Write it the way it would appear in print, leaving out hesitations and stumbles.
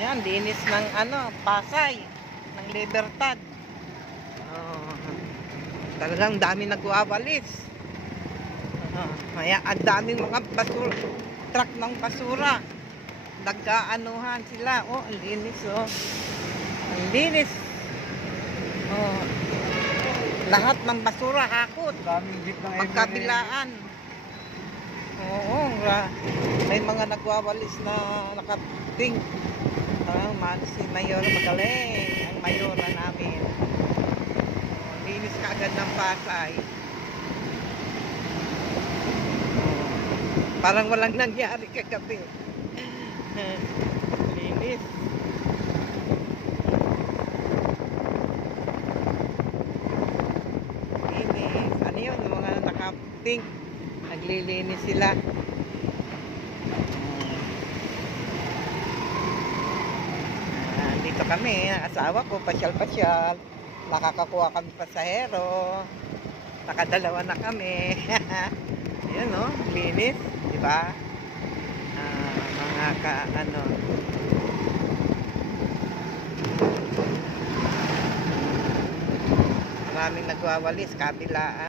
Yan, linis ng Pasay, ng Libertad. Oh, talagang dami nagwawalis. Kaya ang daming mga basura, truck ng basura. Nagkaanuhan sila. Oh, ang linis, oh. Ang linis. Oh. Lahat ng basura, hakot. Daming jeep ng Magkabilaan. Oo, may mga nagwawalis na nakating. Si Mayor magaling. Ang Mayora namin. Oh, linis ka agad ng Pasay. Oh, parang walang nangyari kagabi. Linis. Linis. Ano yun? Yung mga naka-pink. Naglilinis sila. Dito kami, asawa ko, pasyal-pasyal. Nakakakuha kami pasahero. Nakadalawa na kami. Ayan, no? Linis. Diba? Mga maraming nagwawalis, kabilaan.